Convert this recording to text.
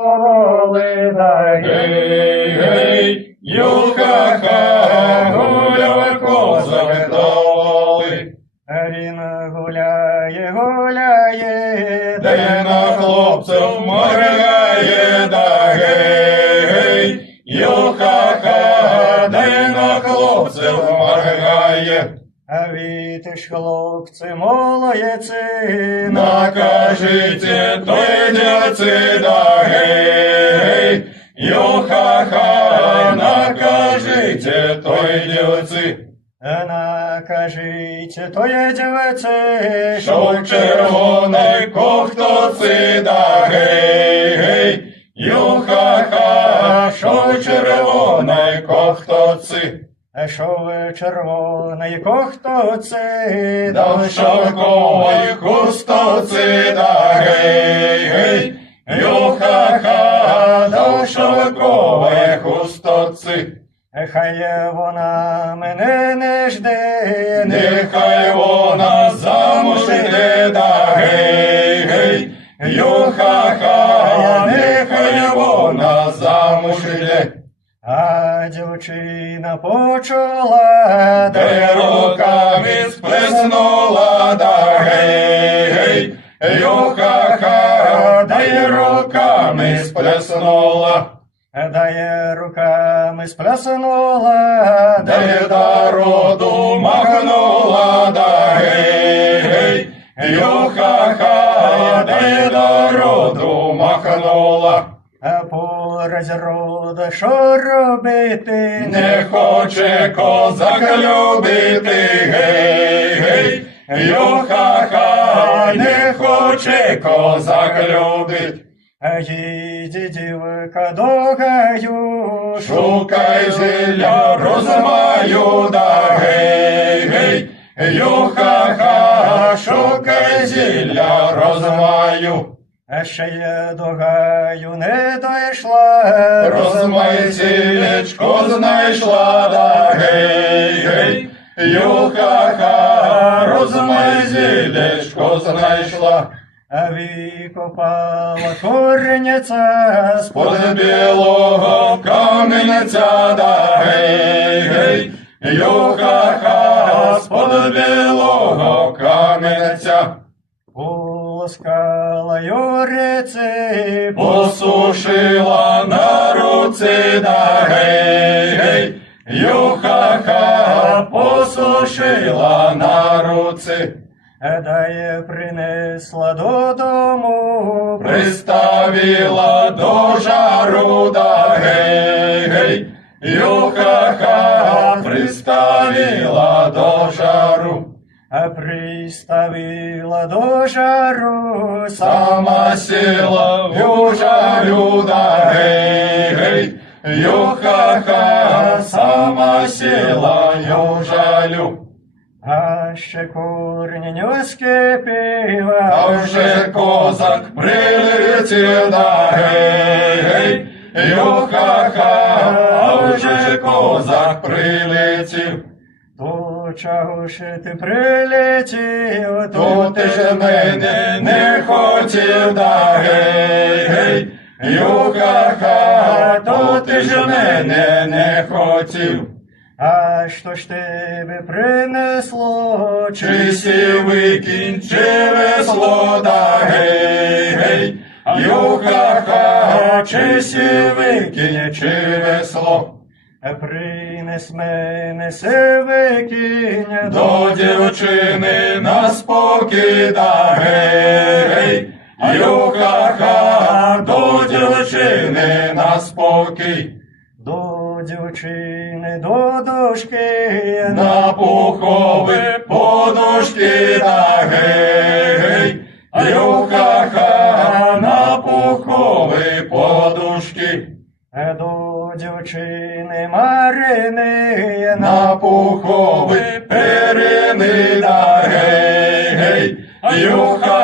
Воли да Гей, гей, ю-ха-ха, гуляє козак до воли. Він гуляє, гуляє, Де на хлопців моргає, да гей, гей, ю-ха-ха, де на хлопців моргає. а вітиш, хлопці, молодці, Накажите той дівці, да гей, гей, ю-ха-ха, накажите той дівці. накажіть тої дівці, Що в червоний ковтоці, да гей, гей, ю-ха-ха, що в червоний ковтоці. що в червоний кохтоці, Да в шовковій хустовці, да гей, гей, ю-ха-ха, да в шовковій хустовці. Хай вона мене не жде, Нехай вона замуж іде, да гей, гей, ю-ха-ха, нехай вона замуж іде. а дівчина почула, Де руками сплеснула, да гей, гей, ю-ха-ха, де руками сплеснула. дає руками спляснула, Де до роду махнула, да гей, гей, ю-ха-ха, де до роду махнула. а пораз рода що робити, Не хоче козак любити, гей, гей, ю-ха-ха, не хоче козак любить. а їде дівка до гаю, Шукай жиля розмаю, да гей, гей, ю-ха-ха, шукай зілля розмаю. а ще я до гаю не дійшла, Розмай зілечко знайшла, да гей, гей, ю-ха-ха, розмай зілечко знайшла. а викопала кореняця, З-под білого камінця, да гей, гей, ю-ха-ха, з-под білого камінця. полоскала юриці, Посушила на руці, да гей, гей, ю-ха-ха, посушила на руці. дає принесла додому, Приставила до жару, да гей, гей, ю-ха-ха, приставила до жару. а приставила до жару, Сама сіла в жару, да гей, гей, ю-ха-ха, сама сіла в жалю. а ще корінь скипіла, А вже козак прилетів, да гей, гей, ю-ха-ха, а вже козак прилетів. то чого ж ти прилетів, То ти ж мене не хотів, да гей, гей, ю-ха-ха, то ти ж мене не хотів. а що ж тебе принесло, Чи сівий кінь, чи весло, да гей, гей, ю-ха-ха, чи сівий кінь, чи весло. принес мене сивий кінь, До дівчини на спокій, да гей, гей, ю-ха-ха, до дівчини на спокій. до дівчини, до дошки, На пухові подушки, да гей, гей, ю-ха-ха, на пухові подушки. до дівчини Марини, На пухові перини, да гей, гей, ю-ха-ха.